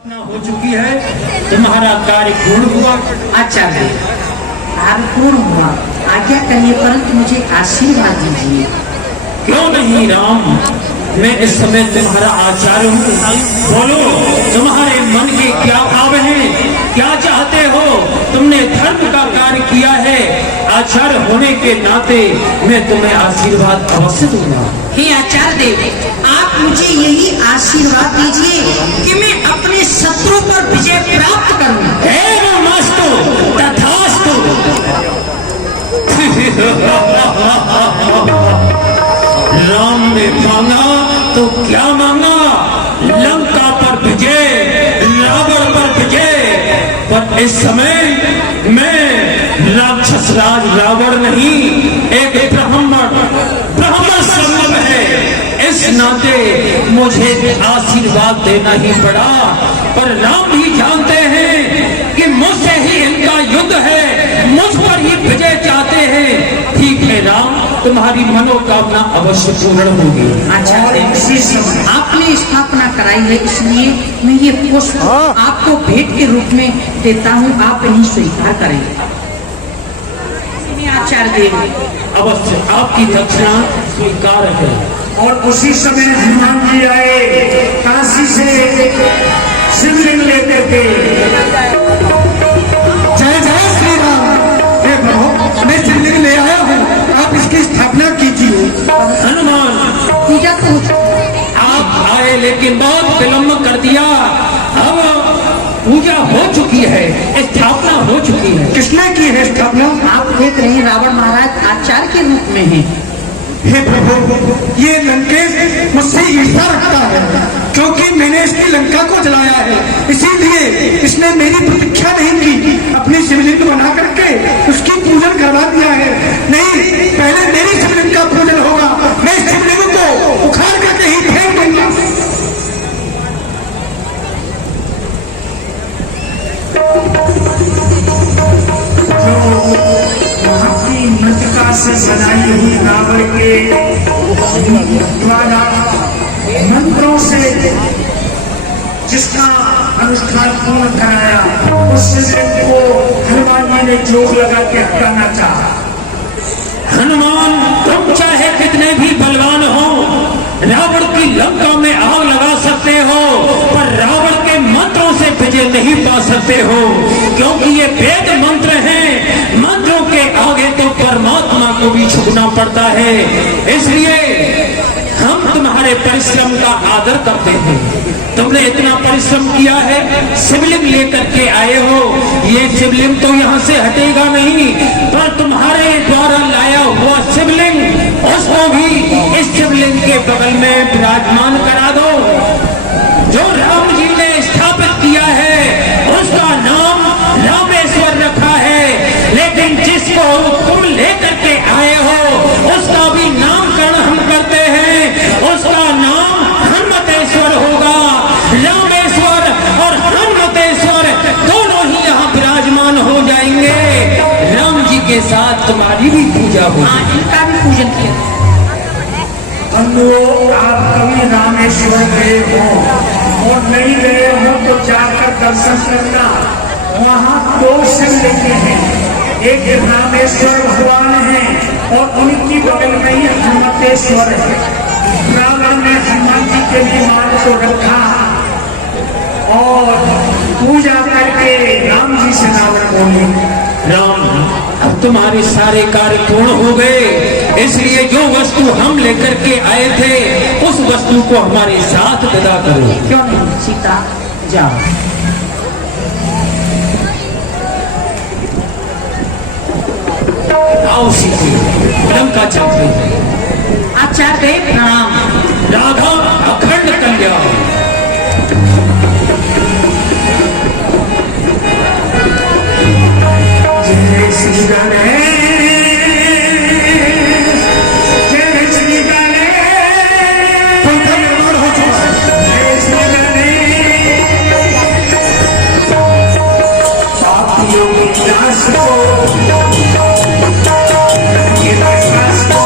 हो चुकी है, तुम्हारा कार्य पूर्ण हुआ। आचार्य, कार्य पूर्ण हुआ, आज्ञा करिए, परंतु मुझे आशीर्वाद दीजिए। क्यों नहीं राम, मैं इस समय तुम्हारा आचार्य हूँ। बोलो, तुम्हारे मन के क्या भाव हैं, क्या चाहते हो? तुमने धर्म का कार्य किया है, आचार्य होने के नाते मैं तुम्हें आशीर्वाद अवश्य दूंगा। हे आचार्य देव, आप मुझे यही आशीर्वाद दीजिए कि मैं अपने शत्रु पर विजय प्राप्त करूं। मस्तु तथास्तु। राम ने मांगा तो क्या मांगा? लंका पर विजय, रावण पर विजय। पर इस समय मैं राक्षस राज रावण नहीं, एक ब्राह्मण संभव है। इस नाते मुझे आशीर्वाद देना ही पड़ा। पर राम भी जानते हैं कि मुझसे ही इनका युद्ध है, मुझ पर ही विजय चाहते हैं। ठीक है राम, तुम्हारी मनोकामना अवश्य पूर्ण होगी। आचार्य, आपने स्थापना कराई है, इसलिए मैं ये पुष्प आपको भेंट के रूप में देता हूँ, आप इन्हें स्वीकार करें। आचार्य देव, अवश्य आपकी दक्षिणा स्वीकार है। और उसी समय हनुमान जी आए, काशी से शिवलिंग लेते थे। जय जय श्री राम। हे प्रभु, मैं शिवलिंग ले आया हूँ, आप इसकी स्थापना कीजिए। हनुमान, पूजा तो आप आए लेकिन बहुत विलम्ब कर दिया। अब पूजा हो चुकी है, स्थापना हो चुकी है। किसने की है स्थापना? आप देख रहे हैं, रावण महाराज आचार्य के रूप में हैं। हे प्रभु, ये लंकेश मुझसे ईर्ष्या रखता है, क्योंकि मैंने इसकी लंका को जलाया है, इसीलिए इसने मेरी प्रतीक्षा नहीं की, अपनी शिवलिंग बना करके उसकी पूजन करवा दिया है। नहीं, पहले मेरी शिवलिंग का पूजन होगा, मैं इस शिवलिंग को उखाड़ करके ही फेंक दूंगा। वहाँ की मृतिका से बनाई हुई रावण के द्वारा मंत्रों से जिसका अनुष्ठान पूर्ण कराया, उस शिवलिंग को हनुमान जी ने जोग लगा के हटाना चाहा। हनुमान, तुम चाहे कितने भी बलवान हो, रावण की लंका में आग लगा सकते हो, पर रावण के मंत्रों से विजय नहीं पा सकते हो, क्योंकि ये वेद मंत्र हैं। मंत्रों के आगे तो परमात्मा को भी झुकना पड़ता है। इसलिए हम तुम्हारे परिश्रम का आदर करते हैं। तुमने इतना परिश्रम किया है, शिवलिंग लेकर के आए हो, ये शिवलिंग तो यहाँ से हटेगा नहीं, पर तुम्हारे द्वारा लाया हुआ शिवलिंग, उसको भी इस शिवलिंग के बगल में विराजमान करा दो। जो राम जी ने स्थापित किया है, उसका नाम रामेश्वर रखा है, लेकिन जिसको तुम लेकर के आए हो, उसका भी नामकरण हम करते हैं, उसका नाम हनुमतेश्वर होगा। रामेश्वर और हनुमतेश्वर दोनों ही यहाँ विराजमान हो जाएंगे। राम जी के साथ तुम्हारी भी पूजा होगी। इनका भी पूजन किया। आप कभी रामेश्वर गए हो और नहीं गए हो तो जाकर दर्शन करना। वहाँ दो शिवलिंग हैं, एक रामेश्वर भगवान है और उनकी बगल में ही हनुमतेश्वर है। रावण ने हनुमान जी के विमान को रखा और पूजा करके राम जी से रावण बोले, राम, अब तुम्हारे सारे कार्य पूर्ण हो गए, इसलिए जो वस्तु हम लेकर के आए थे, उस वस्तु को हमारे साथ विदा करो। क्यों नहीं सीता, जाओ। आओ सीते, लंका चलते हैं। आचार्य देव प्रणाम। राधा अखंड कल्याण। जय श्री गणेश, जय श्री गणेश। पंथा निर्माण हो चुका है। जय श्री गणेश। पापियों की नाश को, ये विश्वास को,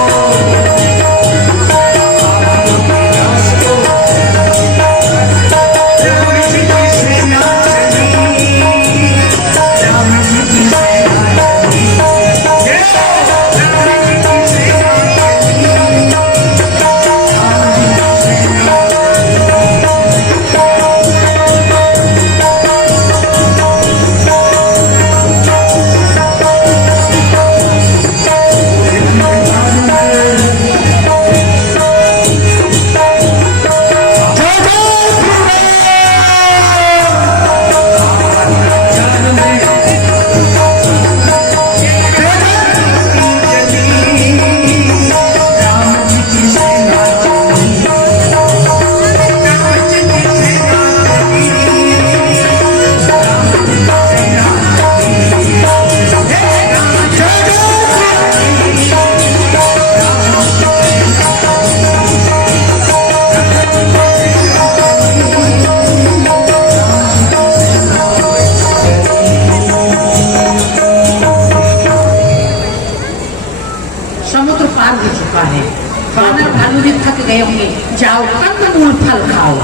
वानर भालू भी थक गए होंगे, जाओ कंदमूल फल खाओ।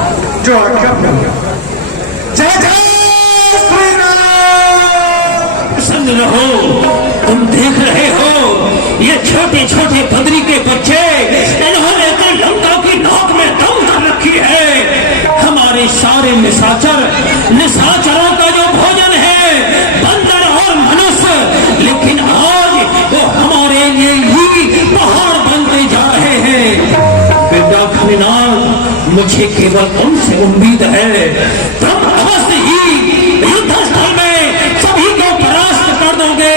जो आज्ञा प्रभु। जय जय श्री राम। प्रसन्न रहो, तुम देख रहे हो ये छोटे छोटे बद्री के बच्चे, इन्होंने तो लंका की नाक में दम कर रखी है। हमारे सारे निशाचरों का जो भोजन है बंदर और मनुष्य, लेकिन आज वो हमारे लिए ही पहाड़ बनते जा रहे हैं। बेटा खनिनाथ, मुझे केवल तुमसे उम्मीद है, तुम अवश्य ही युद्ध स्थल में सभी को परास्त कर दोगे,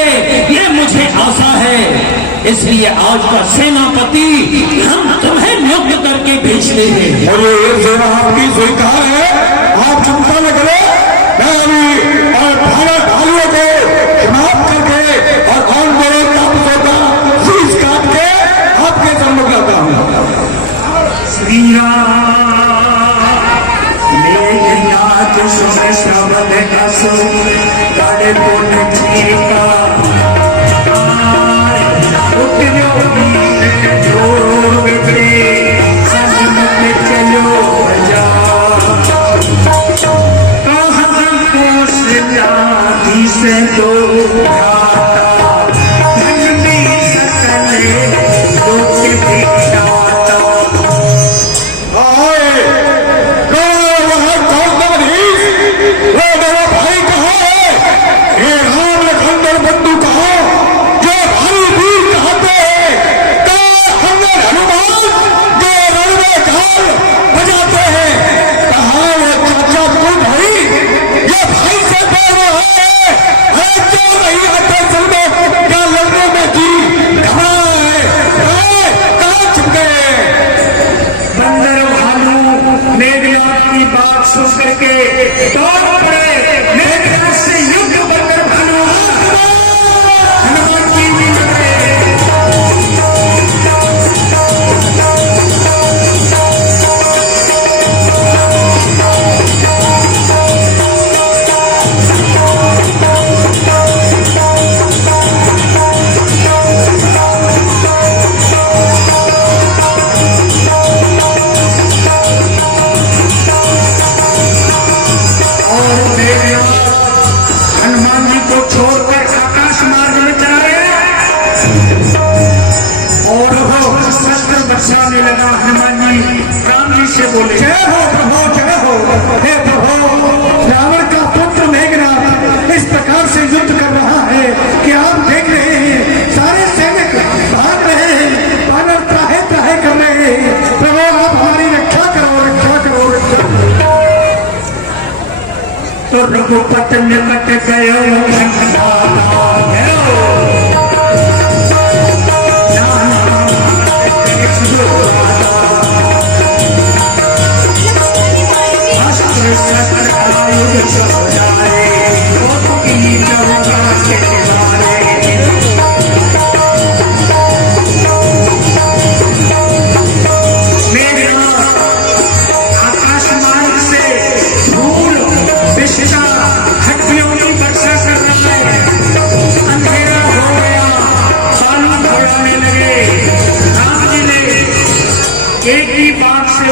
ये मुझे आशा है। इसलिए आज का सेनापति हम तुम्हें नियुक्त करके भेजते हैं। और ये सेना आपकी स्वीकार है, आप चिंता न करें। मैं अभी और भारत भालुओं को समाप्त करके और कौन मेरे तापसों का शीश काट के आपके सम्मुख लाता हूँ। श्री राम मेघनाथ सुन शब्द असो काले पुण्य का से दो रघुपत निकट गयो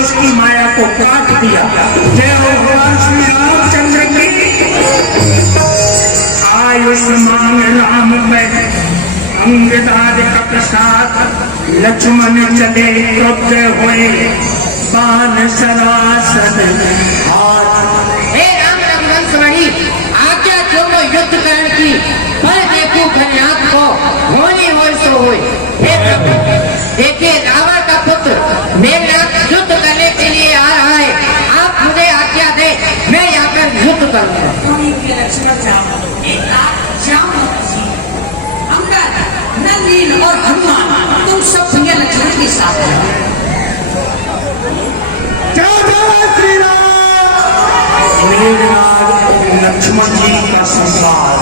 उसकी माया को काट दिया। जय हो भगवान श्री रामचंद्र की। आयुष्मान राम में अंगदाद साथ लक्ष्मण चले क्रुद्ध हुए बाण सरासद हे राम रघुवंश मणि, आज्ञा छोड़ो युद्ध करण की, पर देखो खनियात को होनी हो सो हो। हे प्रभु, देखिए रावण का पुत्र मेघनाथ युद्ध करने के लिए आ रहा है, आप मुझे आज्ञा दे, मैं जाकर युद्ध करूंगा। नंदीन और हनुमान तुम सब भैया लक्ष्मण के साथ श्री राम। लक्ष्मण जी का संसार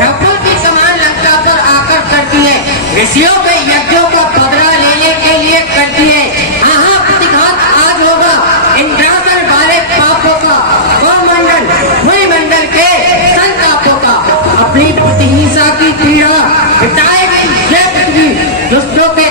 रावण की कमान लंका पर आकर करती है, ऋषियों के यज्ञों का बदला लेने के लिए करती है। हाँ, प्रतिघात आज होगा इंद्रासन वाले पापों का, गौमंडल भूमंडल के संतापों का। अपनी प्रतिहिंसा की पीड़ा मिटाएगी ये पृथ्वी, दुष्टों के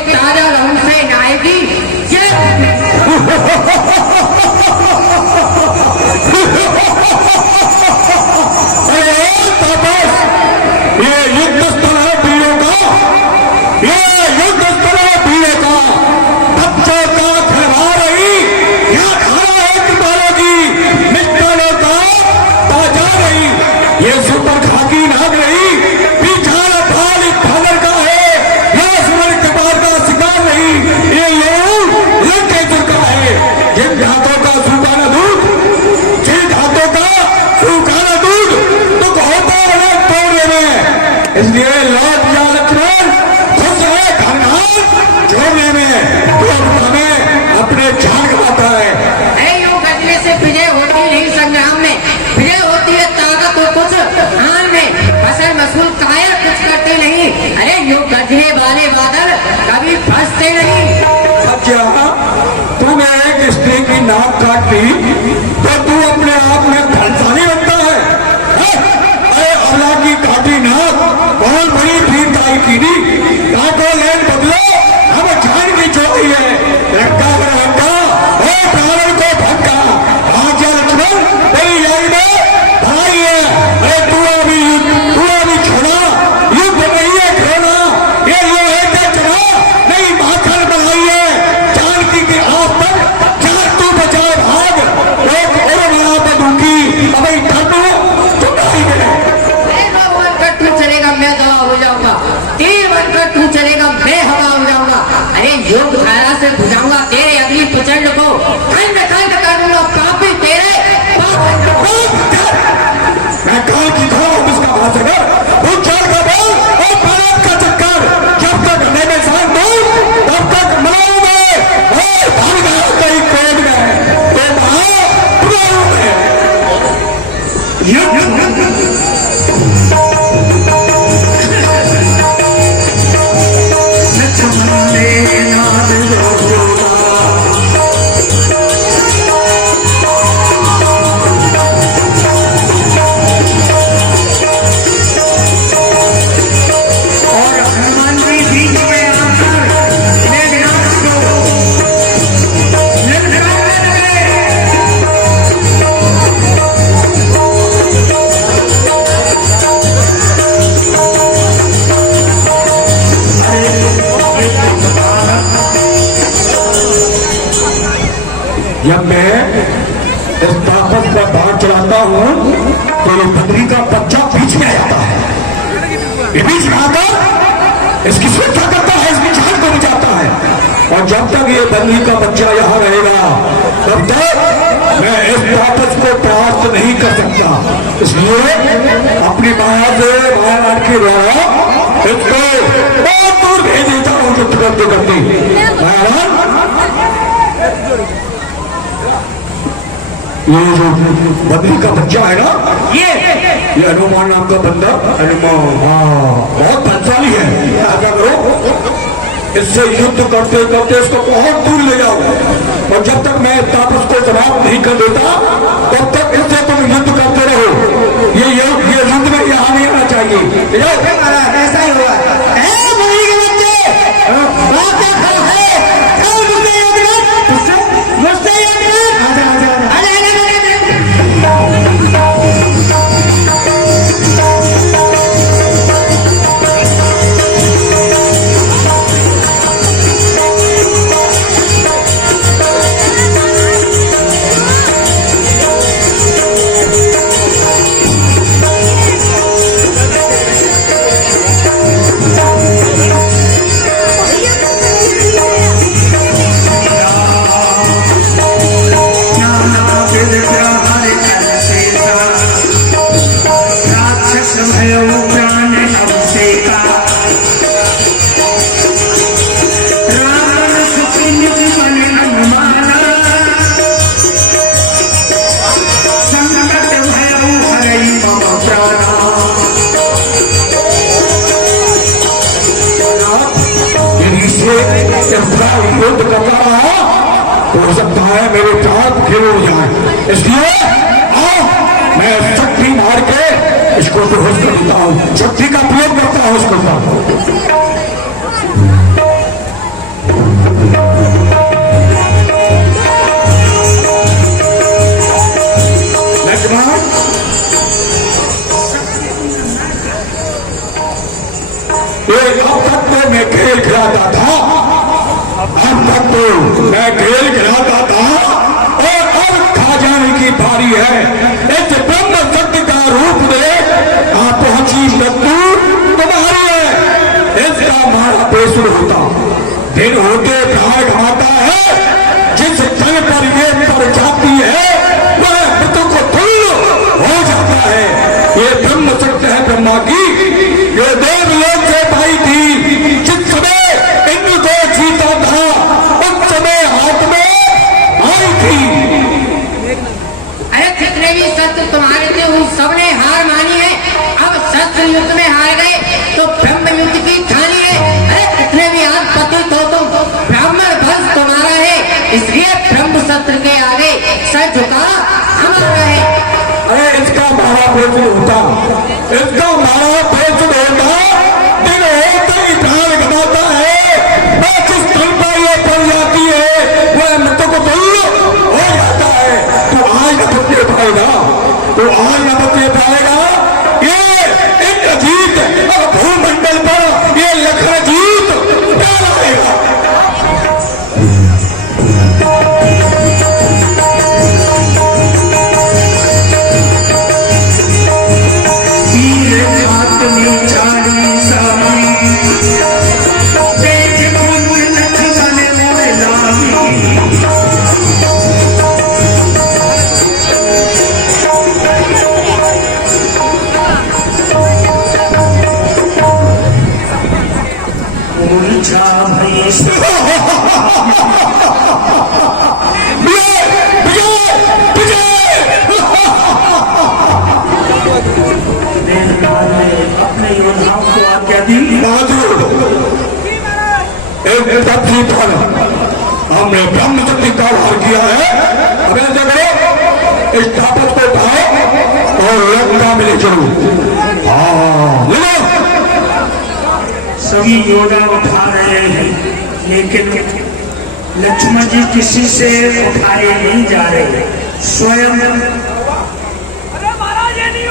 योग धारा से बुझाऊंगा तेरे अग्नि प्रचंड को, खंड खंड कर दूंगा पापी तेरे मैं काल की धारा उसका भाषकर उच्चार का बोल और भारत का चक्कर जब तक हमें में सांस दो तब तक मनाऊ में और भागना कई कोड में तो महाप्रभु में जब मैं इस ताकत पर बाढ़ चलाता हूं तो ये बकरी का बच्चा बीच में आ जाता है, ये बीच में आकर इसकी सुरक्षा करता है, इसकी जान को बचाता है। और जब तक ये बकरी का बच्चा यहाँ रहेगा तब तक मैं इस ताकत को प्राप्त नहीं कर सकता। इसलिए अपनी माया से माया के द्वारा इसको बहुत दूर भेज देता हूँ युद्ध करते करते। ये जो बकरी का बच्चा है ना, ये हनुमान नाम का बंदा, हनुमान बहुत बलशाली है। ऐसा करो इससे युद्ध करते करते इसको बहुत दूर ले जाओ और जब तक मैं तापस को समाप्त नहीं कर देता तब तक इससे तुम युद्ध करते रहो। ये युद्ध में यहाँ नहीं आना चाहिए। ऐसा ही हुआ युद्ध करता रहा तो हो सकता है मेरे प्राण खेल हो जाए। इसलिए मैं शक्ति मार के इसको बेहोश कर देता हूँ, शक्ति का प्रयोग करता हूँ इसको। अब तक तो मैं खेल खिलाता था, अब तक तो मैं खेल खिलाता था और अब खा जाने की बारी है। इस ब्रह्म शक्ति का रूप दे आप पहुंची मृत्यु तुम्हारी है। इसका मारा बेसुर होता दिन होते प्राण घमाता है, जिस तन पर ये पर जाती है वह मृत्यु को तुल्य हो जाता है। ये ब्रह्म शक्ति है ब्रह्मा की, ये देवलोक से पाई थी। जिस समय इंद्र को जीता था उस समय हाथ में आई थी। अरे जितने भी शस्त्र तुम्हारे थे उन सबने हार मानी है। अब शस्त्र युद्ध में हार गए तो ब्रह्म युद्ध की ठानी है। अरे कितने भी आज पतित हो तुम, ब्राह्मण वंश तुम्हारा है, इसलिए ब्रह्म शस्त्र के आगे सर झुका हमारा है। अरे इसका मारा बेसुर होता, इसका मारा बेसुर होता, दिन होते ही प्राण घमाता है। मैं जिस तन पर ये पड़ जाती है वह मृत्यु को तुल्य हो जाता है। तो आज न बचने पाएगा, तो आज न बचने पाएगा। ये इंद्रजीत और भूमंडल पर ये लखनजीत डाल आएगा। वीर देवराज ने अपने योद्धाओं को आज्ञा दी। एक तत्व पर हमने ब्रह्म शक्ति का वार किया है। अब ऐसा करो, इस तापत को उठाओ और लंका में ले चलो। सभी योद्धा उठा रहे हैं, लेकिन लक्ष्मण जी किसी से उठाए नहीं जा रहे। स्वयं ये नहीं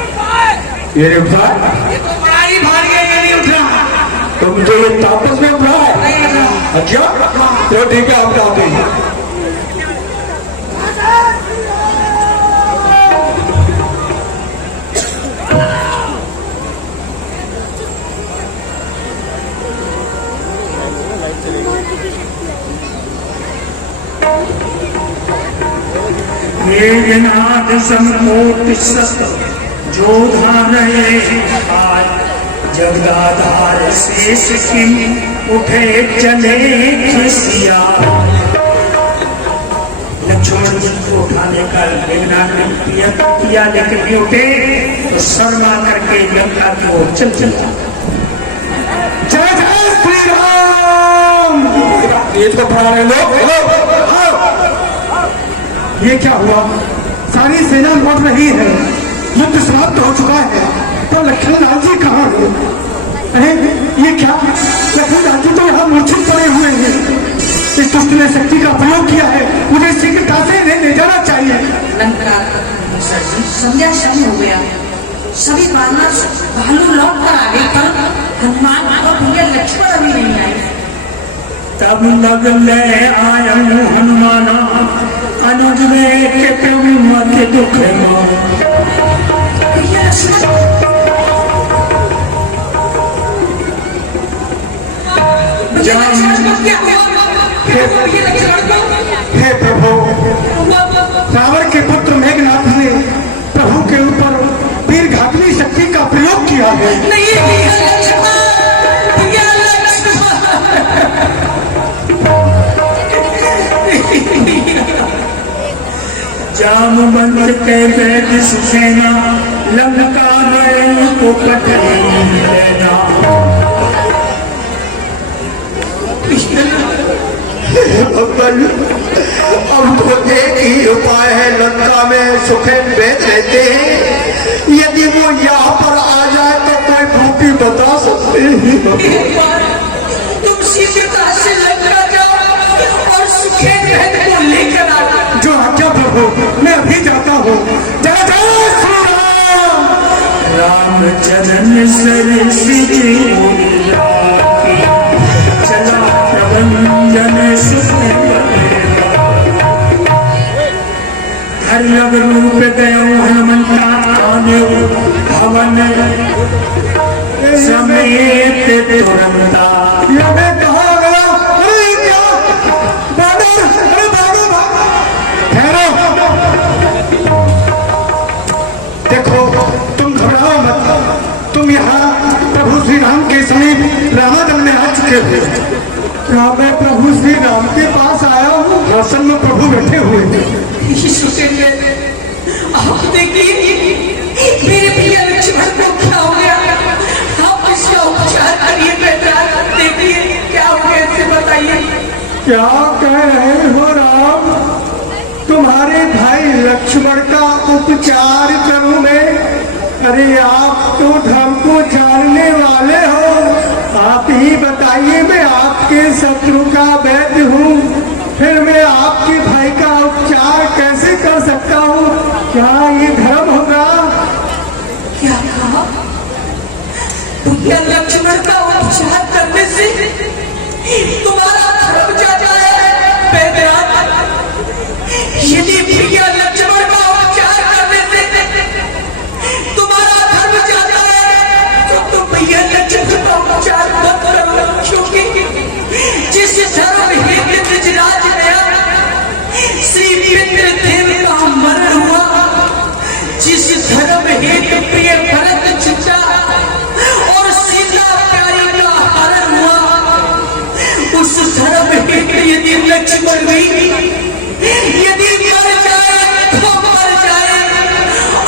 उठा, ये तो बड़ा ही भाग गया, ये नहीं उठ रहा। तुम जो ये तापस में उठा है। अच्छा तो ठीक है, आप आते हैं। ये नाद समकोट शस्त्र जो धार रहे आज, जगदाधार शेष किंग उठे चले खिसिया। लक्ष्मण जी को उठाने का मेघनाथ ने किया, लेकिन भी उठे तो शर्मा करके लंका की ओर चल चला। जय जय श्री राम। ये तो पढ़ा रहे लोग। ये क्या हुआ? सारी सेना लौट रही है, युद्ध समाप्त हो चुका है, तो लक्ष्मणलाल जी कहाँ है? अरे ये क्या, लक्ष्मणलाल जी तो यहाँ मूर्छित पड़े हुए हैं। इस दुष्ट ने शक्ति का प्रयोग किया है, मुझे शीघ्रता से इन्हें ले जाना चाहिए। लंका संध्या समय हो गया, सभी वानर भालू लौट कर आ गए, पर हनुमान और भैया लक्ष्मण अभी नहीं आए। तब लग ले आया हनुमाना, अनुज में के प्रभु मत दुख भैया लक्ष्मण क्या हुआ? भैया लक्ष्मण हे प्रभु, रावण के पुत्र मेघनाथ ने प्रभु के ऊपर वीरघातनी शक्ति का प्रयोग किया है। नहीं भैया लक्ष्मण, भैया लक्ष्मण। जामवंत के वेद सुसेना, लंका में को पटरी लेना। अब तो एक ही उपाय है, लंका में सुखेन वेद रहते हैं, यदि वो यहाँ पर आ जाए तो कोई भूपी बता सकते हैं। तुम शीघ्रता से लंका जाओ और सुखेन वेद को लेकर आओ। जो आज्ञा प्रभु, मैं अभी जाता हूँ। जय जय श्री राम। रामचरण सरसिज चला प्रबंधन हर लग रूप गयो हनुमंता आने भवन समेत तुरंता। ये मैं कहाँ गया? अरे क्या बादल, अरे भागो भागो। ठहरो, देखो तुम घबराओ मत, तुम यहाँ प्रभु श्री राम के समीप रामादन में आ चुके हो। क्या मैं प्रभु श्री राम के पास आया हूँ? आसन में प्रभु बैठे हुए हैं। आप देखिए मेरे भैया लक्ष्मण को क्या हो गया? आप इसका उपचार करिए बेटा। देखिए क्या हो गया, इसे बताइए। क्या कह रहे हो राम? तुम्हारे भाई लक्ष्मण का उपचार करूं मैं? अरे आप तो धर्म को जानने वाले हो, आप ही बताइए। मैं आपके शत्रु का वैद्य हूँ, फिर मैं आपके भाई का उपचार कैसे कर सकता हूँ? क्या ये धर्म होगा? क्या कहा? भैया लक्ष्मण का उपचार करने से तुम्हारा धर्म जाता है बेदराज। यदि भैया लक्ष्मण का उपचार करने से तुम्हारा धर्म जाता है, तो तुम भैया लक्ष्मण का उपचार मत करो, क्योंकि जिस धर्म हेतु ब्रजराज गया, श्री पितृदेव का मरण हुआ, जिस धर्म हेतु प्रिय भरत छुटा और सीता प्यारी का हरण हुआ, उस जन्म यदि लक्ष्मण भी यदि मर जाए तो मर जाए,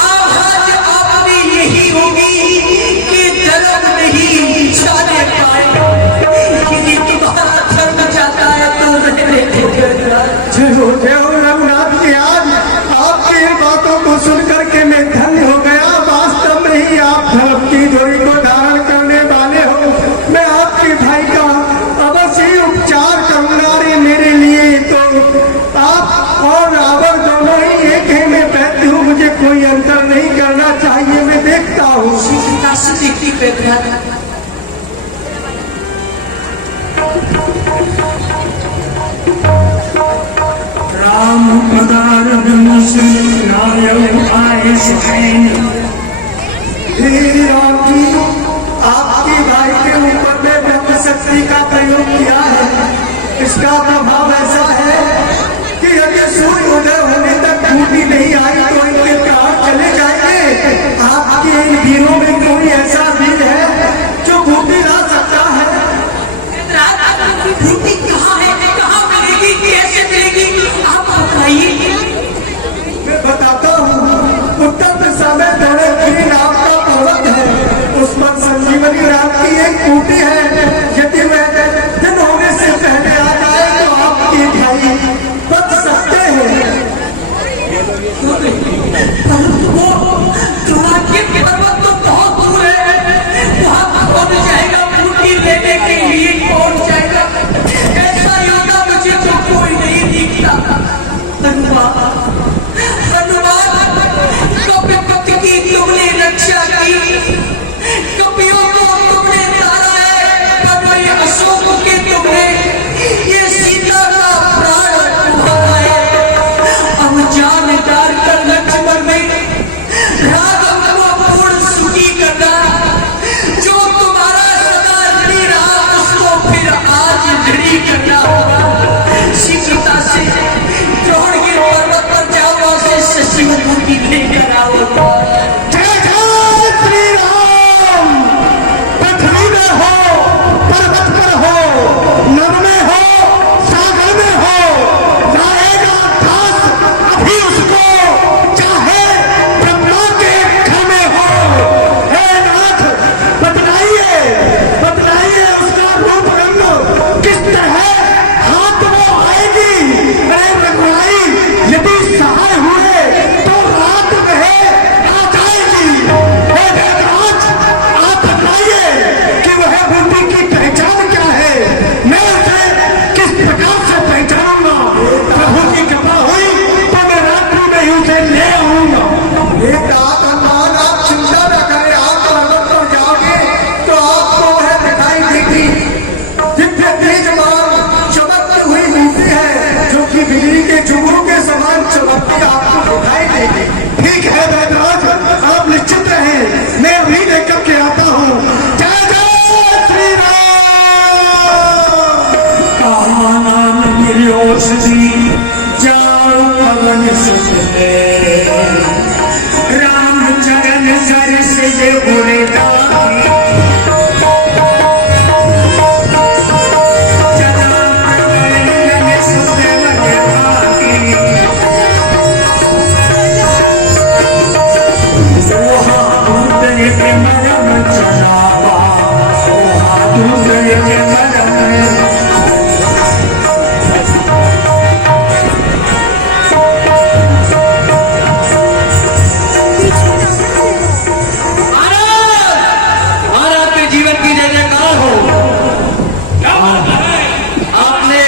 आज आपने यही होगी कि जन्म नहीं जाने पाए। यदि तुम्हारा धर्म चाहता है तो रहने दो। जय हो रघुनाथ जी, आज आपकी इन बातों को सुनकर के मैं धन्य हो गया। वास्तव में ही आप धर्म की डोरी को धारण करने वाले हो। मैं आपके भाई का अवश्य ही उपचार करूंगा। रे मेरे लिए तो आप और रावण दोनों ही एक है। मैं कहती हूँ मुझे कोई अंतर नहीं करना चाहिए। मैं देखता हूँ। सीता से देखती बेदरा राम पदारथ मुस्लिम आए सैन। हे राम जी, आपके भाई के ऊपर में ब्रह्म शक्ति का प्रयोग किया है। इसका प्रभाव ऐसा है कि यदि सूर्य उदय होने तक बूटी नहीं आई तो इनके प्राण चले जाएंगे। आपके इन वीरों में कोई ऐसा वीर है जो बूटी ला सकता है? बूटी कहाँ है, कहाँ मिलेगी, कैसे मिलेगी, आप बताइए। मैं बताता हूँ। उत्तर दिशा में धौलगिरी नाम का पर्वत है। उस पर संजीवनी राम की एक बूटी है। यदि वह दिन होने से पहले आ जाए तो आपके भाई बच सकते हैं। वो दुराके पर्वत तो बहुत दूर है, वहाँ कौन जाएगा बूटी लेने के लिए, कौन जाएगा? ऐसा योद्धा मुझे तो कोई नहीं दिखता। हनुमान, हनुमान, कपिपति की तुमने रक्षा की, कपियों को तुमने तारा है, कभी अशोक के तुमने ये सीता का प्राण उठाया है। अब जान डाल कर लक्ष्मण में राघव को पूर्ण सुखी करना, जो तुम्हारा सदा ऋणी रहा उसको फिर आज ऋणी करना होगा। सीता से द्रोणगिर पर्वत पर जाओ और से शशि बूटी लेकर आओ। जय जय श्री राम। पृथ्वी में हो, पर्वत पर हो, नभ में हो, सागर में हो, लाएगा दास अभी उसको, चाहे ब्रह्मा के घर में हो। हे नाथ, बतलाइए, बतलाइए उसका रूप रंग किस तरह हाथ वो आएगी। अरे रघुराई, यदि सहाय हुए तो रात में आ जाएगी। हे देवराज, आप बताइए कि वह बूटी की पहचान क्या है। मैं उसे किस प्रकार से पहचानूंगा। प्रभु की कृपा हुई तो मैं रात्रि में ही उसे ले आऊंगा। एक हनुमान, आप चिंता न करें। आप पर्वत पर जाओगे तो आपको वह दिखाई देगी। दिव्य तेजमान चमकती हुई मूर्ति है जो कि बिजली के झुमरू के समान चमकती आपको दिखाई देगी। ठीक है वैद्यराज, आप निश्चित रहें, मैं अभी लेकर के आता हूँ। जय जय श्री राम। नाम गिरियोषधि जाओ पवन सुत, राम चरण सरस जे उरे दाही। जदा प्रबल सुत लगे भागी, वहाँ दूतरे के मरम चलावा, वहाँ दूतरे के मरम। महाराज के जीवन की जय जयकार हो। आपने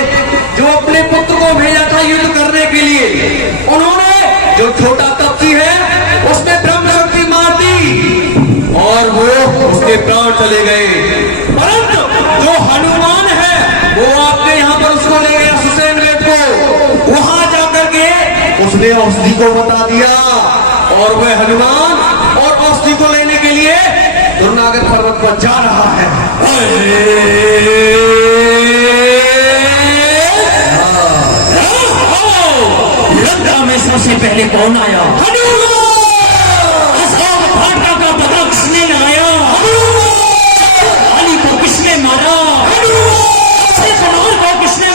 जो अपने पुत्र को भेजा था युद्ध करने के लिए, उन्होंने जो छोटा कपटी है उसने ब्रह्म शक्ति मार दी और वो उसके प्राण चले गए। परंतु जो हनुमान है वो आपने यहाँ पर उसको ले गया सुसेन वेद को, वहां जाकर के उसने औषधि को बता दिया और वह हनुमान और औषधि को लेने के लिए दुर्नागत पर्वत पर जा रहा है। लंका में सबसे पहले कौन आया? भाटा का पता किसने लगाया? अली को किसने मारा? को किसने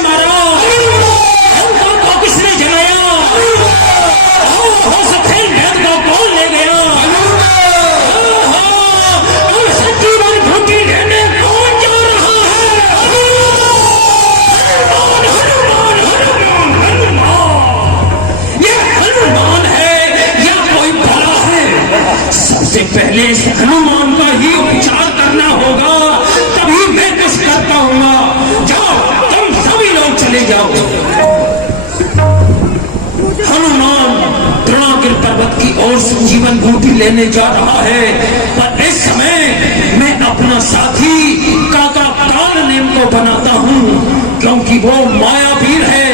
पहले इस हनुमान का ही उपचार करना होगा, तभी मैं कुछ कर पाऊंगा। जाओ, तुम सभी लोग चले जाओ। हनुमान द्रोणागिर पर्वत की ओर संजीवन बूटी लेने जा रहा है, पर इस समय मैं अपना साथी काका कालनेम को बनाता हूँ, क्योंकि वो मायावीर है,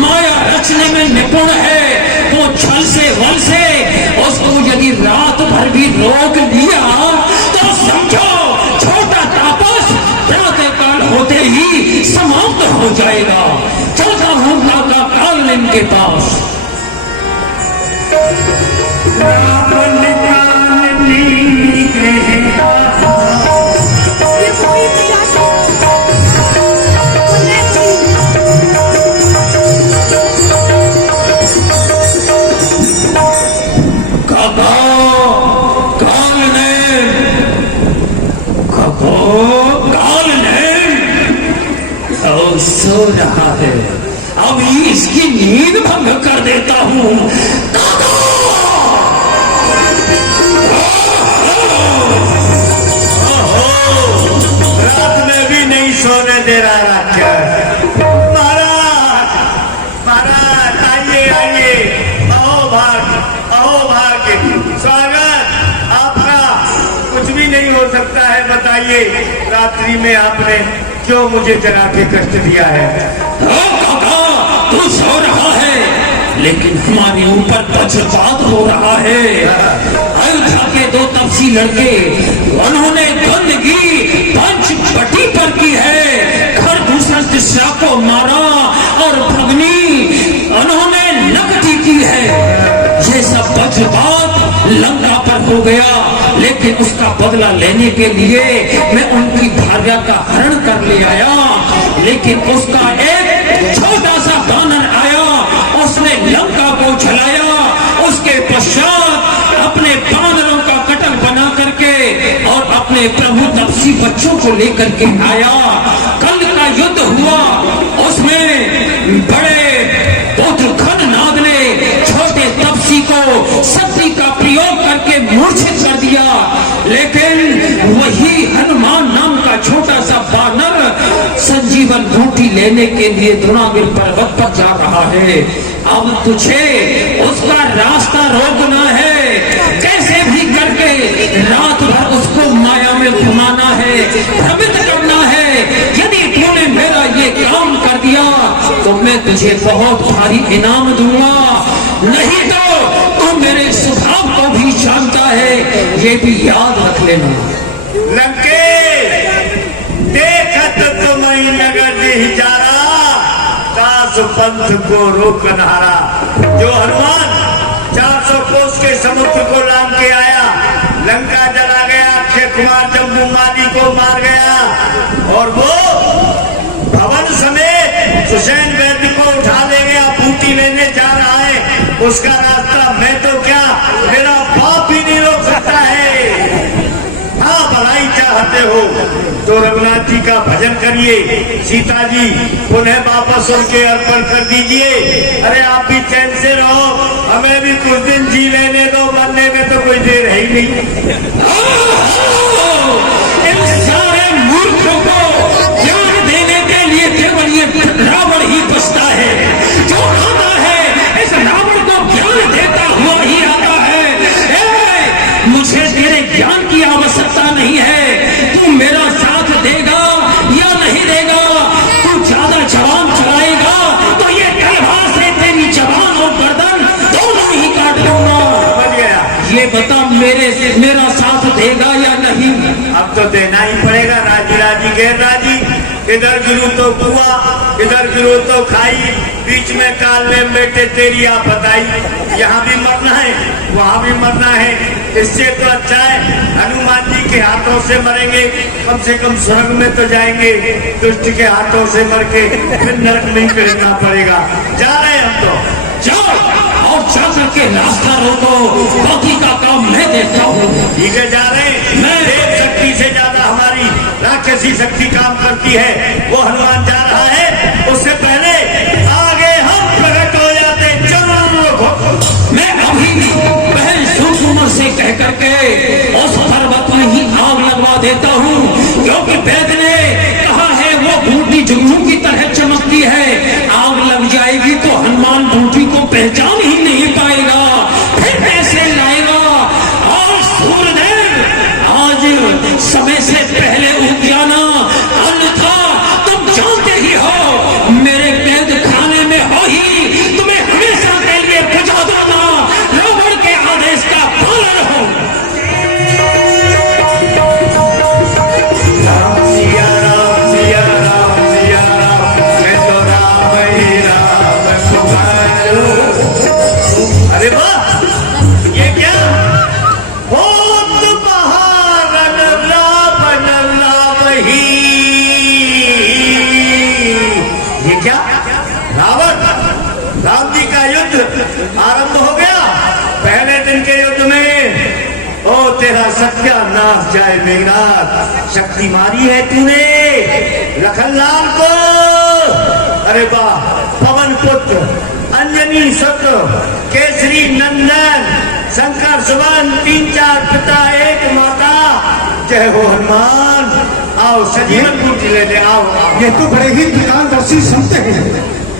माया रचने में निपुण है। वो छल से बल से उसको यदि रात भर भी रोक लिया तो समझो छोटा तापस प्रातः काल होते ही समाप्त हो जाएगा। चलता हूँ काका कालनेम के पास। सो रहा है, अभी इसकी नींद भंग कर देता हूँ। रात में भी नहीं सोने दे रहा राक्षस। महाराज, महाराज, आइए आइए, अहो भाग्य, स्वागत आपका। कुछ भी नहीं हो सकता है, बताइए रात्रि में आपने क्यों मुझे जगा के कष्ट दिया है? काका, तू सो रहा है, लेकिन हमारे ऊपर वज्रपात हो रहा है। अयोध्या के दो तपसी लड़के, उन्होंने गंदगी पंचवटी पर की है, घर दूसरा दिशा को मारा और भगनी उन्होंने नकटी की है। ये सब वज्रपात लंका पर हो गया, लेकिन उसका बदला लेने के लिए मैं उनकी भार्या का हरण कर ले आया, लेकिन उसका एक छोटा सा बानर आया, उसने लंका को जलाया। उसके पश्चात अपने बानरों का कटल बना करके और अपने प्रभु तपसी बच्चों को लेकर के आया। कल का युद्ध हुआ, उसमें बड़े पुत्रघन नाग ने छोटे तपसी को शक्ति का प्रयोग करके मूर्छित कर दिया, लेकिन वही हनुमान नाम का छोटा सा बानर संजीवन बूटी लेने के लिए द्रोणागिर पर्वत पर जा रहा है। अब तुझे उसका रास्ता रोकना है, कैसे भी करके रात भर उसको माया में घुमाना है, भ्रमित करना है। यदि तूने मेरा ये काम कर दिया तो मैं तुझे बहुत भारी इनाम दूंगा, नहीं तो तू मेरे स्वभाव को भी जानता है, ये भी याद रख लेना। लंके देखत तुम्हें नगर जी जारा, दास पंथ को रोकन हारा। जो हनुमान 400 कोस के समुद्र को लांग के आया, लंका जला गया, अक्षय कुमार जम्बूमाली को मार गया, और वो भवन समेत सुसैन वैद्य को उठा ले गया, बूटी लेने जा रहा है। उसका रास्ता मैं तो क्या, मेरा बाप भी नहीं रोक सकता है। हाँ, भलाई चाहते हो तो रघुनाथ जी का भजन करिए, सीता जी पुनः वापस उनके अर्पण कर दीजिए। अरे आप भी चैन से रहो, हमें भी कुछ दिन जी लेने दो, मरने में तो कोई देर है ही नहीं। इन सारे मूर्खों को ज्ञान देने के लिए केवल ये रावण ही बचता है। जो आता है इस रावण को ज्ञान देता हुआ ही आता है। मुझे तेरे ज्ञान की आवश्यकता नहीं है, तू मेरा साथ देगा या नहीं देगा। तू ज्यादा जवान चलाएगा तो ये तलवार से तेरी जवान और गर्दन दोनों ही काट दूंगा। ये बता, मेरा साथ देगा या नहीं? अब तो देना ही पड़ेगा। राजी राजी गैर राजी, इधर गिरू तो कुआ, इधर गिरू तो खाई, बीच में काल ने बेटे तेरी आप बताई। यहाँ भी मरना है, वहाँ भी मरना है, इससे तो अच्छा है हनुमान जी के हाथों से मरेंगे, कम से कम स्वर्ग में तो जाएंगे। दुष्ट के हाथों से मर के फिर नरक में ही करना पड़ेगा। जा रहे हम तो, जाओ और जा करके रास्ता रोको, बाकी का काम मैं देखता हूँ। ठीक है, जा रहे हैं। मैं देव शक्ति से ज्यादा हमारी राक्षसी शक्ति काम करती है। वो हनुमान जा रहा है, उससे पहले आगे हम प्रकट हो जाते। चलो, मैं अभी बहन सुकुमार से कह करके उस रावण राम जी का युद्ध आरंभ हो गया। पहले दिन के युद्ध में ओ तेरा सत्यानाश जाए मेघनाथ। शक्ति मारी है तूने लखनलाल को। अरे वाह, पवन पुत्र, अंजनी सुत, केसरी नंदन, शंकर सुवन, 3-4 पिता एक माता। जय हो हनुमान। आओ सजीवन बूटी ले आओ। ये तो बड़े ही ज्ञानदर्शी संत हैं,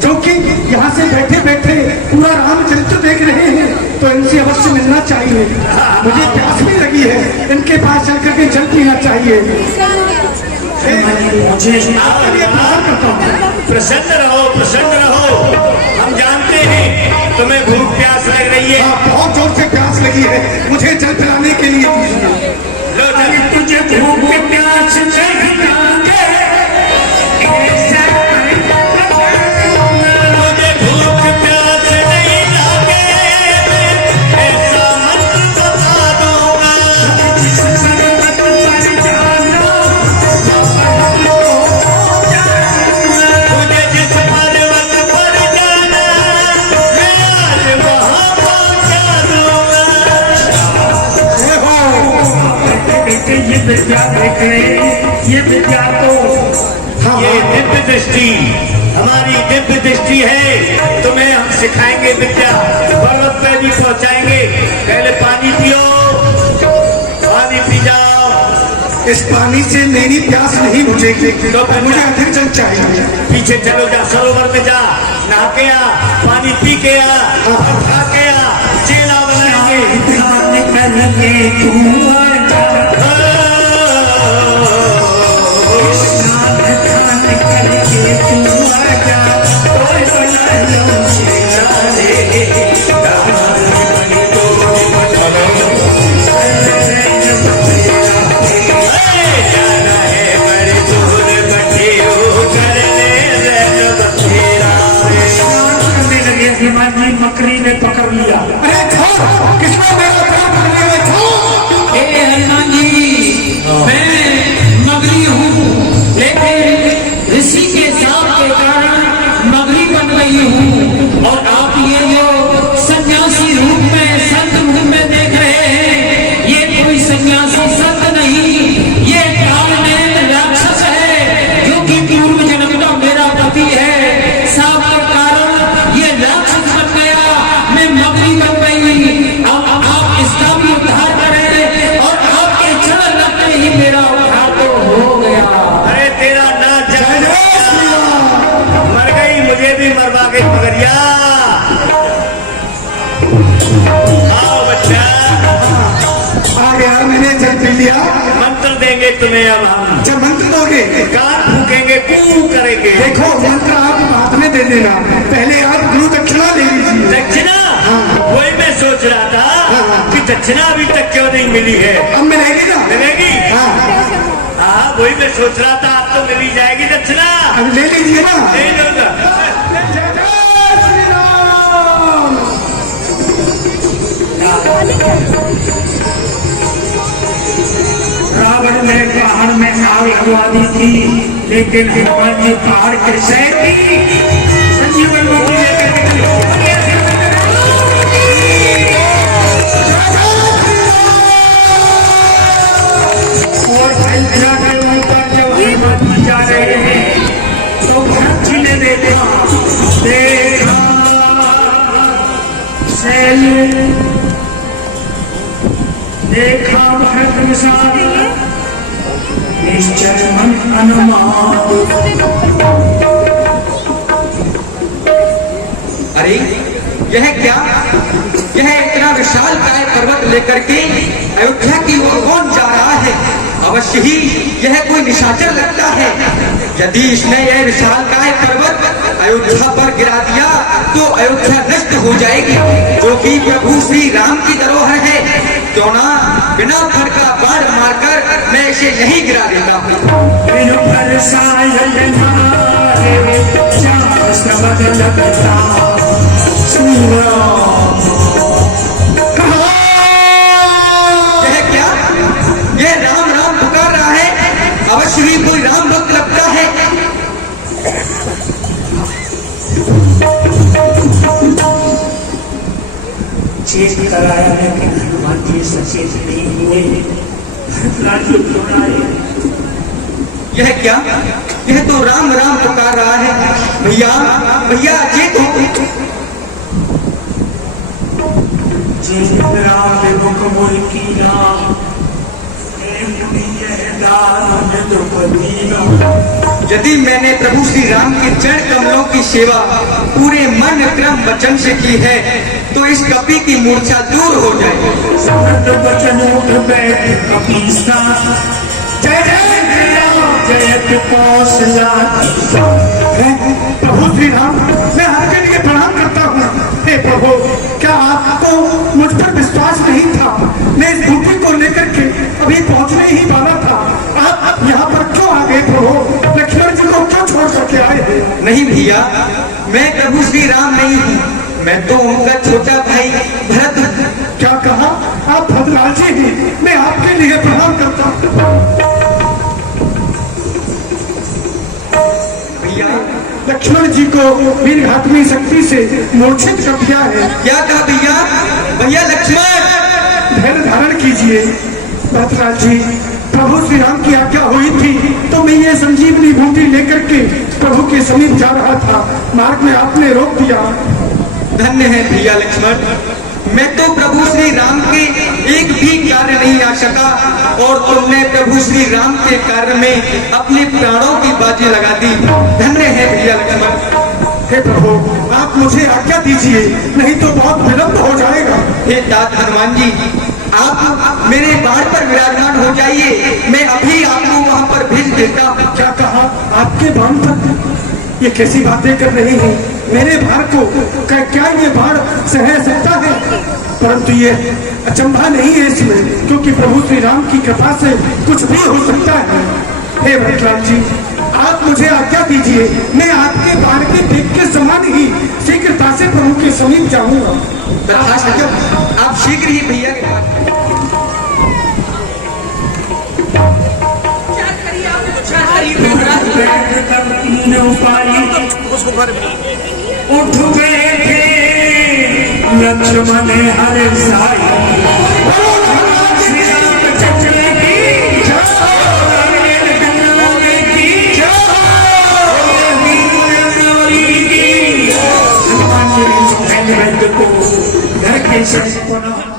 जो कि यहाँ से बैठे बैठे पूरा रामचरित्र देख रहे हैं, तो इनसे अवश्य मिलना चाहिए। मुझे प्यास भी लगी है, इनके पास चल करके जल पीना चाहिए। मुझे करता हूँ। प्रसन्न रहो, प्रसन्न रहो। हम जानते हैं तुम्हें भूख प्यास लग रही है। बहुत जोर से प्यास लगी है, मुझे जल पिलाने के लिए दीजिए। लो जल। तुझे भूख प्यास नहीं लागे, ऐसा मुझे भूख प्यास नहीं लागे, ऐसा मंत्र बता दूंगा। जिस पर्वत पर जाना, मुझे जिस पर्वत पर जाना, मैं आज वहां पहुंचा दूंगा। बेटे ये विद्या देख रहे, ये विद्या तो ये दिव्य दृष्टि, हमारी दिव्य दृष्टि है। तुम्हें हम सिखाएंगे विद्या, पर्वत पे भी पहुंचाएंगे। पहले पानी पियो, पानी पी जाओ। इस पानी से मेरी प्यास नहीं बुझेगी, तो फिर मुझे अधिक जल चाहिए। पीछे चलो, जा सरोवर में जा, नहा के आ, पानी पी के आ, खा के आ, चेला बनाएंगे। ध्यान करके तू आजा, ध्यान करके तू आजा, कोई बना लो चेला रे। जाना है बड़ी दूर बठेओ, करने रैन बखेरा। करने लगे, हनुमान जी मकरी ने पकड़ लिया। अरे छोड़, किसने मेरा प्राण करने में छोड़। हे हनुमान जी, मैं मगरी हूँ, लेकिन ऋषि के साथ के कारण मगरी बन गई हूँ। और आप ये जो सन्यासी रूप में, संत रूप में देख रहे हैं, ये कोई सन्यासी संत नहीं, ये कालनेम राक्षस है, जो कि पूर्व जन्म का मेरा पति है। साप के कारण ये राक्षस बन गया, मैं मगरी बन गई। अब आप इसका भी उद्धार करें, और आपके चरण लगते ही मेरा उद्धार तो हो गया। अरे तेरा ना जाए, मर गई, मुझे भी मरवा गई मगरिया। आओ बच्चा, आ गया, मैंने जल पी लिया। मंत्र देंगे तुम्हें अब हम। जब मंत्र दोगे, कान फूकेंगे, कू करेंगे। देखो मंत्र आप बात में दे देना, पहले आप गुरु दक्षिणा ले लीजिए। दक्षिणा, वही मैं सोच रहा था कि दक्षिणा अभी तक क्यों नहीं मिली है। अब मिलेगी ना? मिलेगी? हाँ, हाँ, वही मैं सोच रहा था, अब तो मिली जाएगी दक्षिणा। अब ले लीजिए ना। नहीं लूंगा। जय जय श्री राम। रावण ने पहाड़ में आग लगवा दी थी, लेकिन हनुमान जी पहाड़ के सह की संजीवन बूटी लेकर निकले। और अयोध्या के ऊपर जब हनुमान जी जा रहे हैं, तो भरत जी ने देखा देखा भरत विशाल, निश्चय मन अनुमान। अरे यह क्या, यह इतना विशाल काय पर्वत लेकर के अयोध्या की ओर कौन जा रहा है? अवश्य ही यह कोई निशाचर लगता है। यदि इसने यह विशाल काय पर्वत अयोध्या पर गिरा दिया तो अयोध्या नष्ट हो जाएगी, जो कि प्रभु श्री राम की धरोहर है। क्यों ना बिना फर का बाण मारकर मैं इसे नहीं गिरा देता हूँ। यह क्या, यह राम राम पुकार रहा है। अवश्य ही कोई राम भक्त लगता है। सचेत कराया, लेकिन हनुमान जी सचेत नहीं हुए। लाठी क्यों लाए? यह क्या? यह तो राम राम पुकार रहा है। भैया भैया अचेत हो। यदि मैंने प्रभु श्री राम के चरण कमलों की सेवा पूरे मन क्रम वचन से की है तो इस कपि की मूर्छा दूर हो जाए। प्रभु श्री राम, मैं आपके लिए प्रणाम करता हूँ। हे प्रभु, क्या आपको मुझ पर विश्वास नहीं था? मैं इस बूटी को लेकर के अभी पहुँचने ही वाला था। आप यहाँ पर क्यों आ गए प्रभु? लक्ष्मण जी को क्यों छोड़ करके आए? नहीं भैया, मैं प्रभु श्री राम नहीं हूँ, मैं तो उनका छोटा भाई भरत हूँ। क्या कहा? आप भद्रलाल जी हैं। मैं आपके लिए प्रणाम करता हूँ। लक्ष्मण जी को वीर घातमी शक्ति से मूर्छित कर दिया है। क्या कहा भैया? भैया लक्ष्मण धैर्य धारण कीजिए भद्रलाल जी। प्रभु श्री राम की आज्ञा हुई थी तो मैं ये संजीवनी बूटी लेकर के प्रभु के समीप जा रहा था। मार्ग में आपने रोक दिया। धन्य है भैया लक्ष्मण, मैं तो प्रभु श्री राम के एक भी कार्य नहीं आ सका और तुमने प्रभु श्री राम के कार्य में अपने प्राणों की बाजी लगा दी। धन्य है भैया लक्ष्मण। हे प्रभु, आप मुझे आज्ञा दीजिए, नहीं तो बहुत विलंब हो जाएगा। हे तात हनुमान जी, आप मेरे बाढ़ पर विराजमान हो जाइए, मैं अभी आपको वहाँ पर भेज देता हूँ। क्या कहा? आपके बाण पर? ये कैसी बातें कर रही हैं? मेरे भार को क्या ये बाढ़ सह सकता है? परंतु ये अचंभा नहीं है इसमें, क्योंकि प्रभु श्री राम की कृपा से कुछ भी हो सकता है। हे भरतलाल जी, आप मुझे आज्ञा दीजिए, मैं आपके बाण के देख के समान ही शीघ्रता से प्रभु के समीप जाऊंगा। आप शीघ्र ही भैया के पास। उठ गए थे लक्ष्मण हर साई, घर के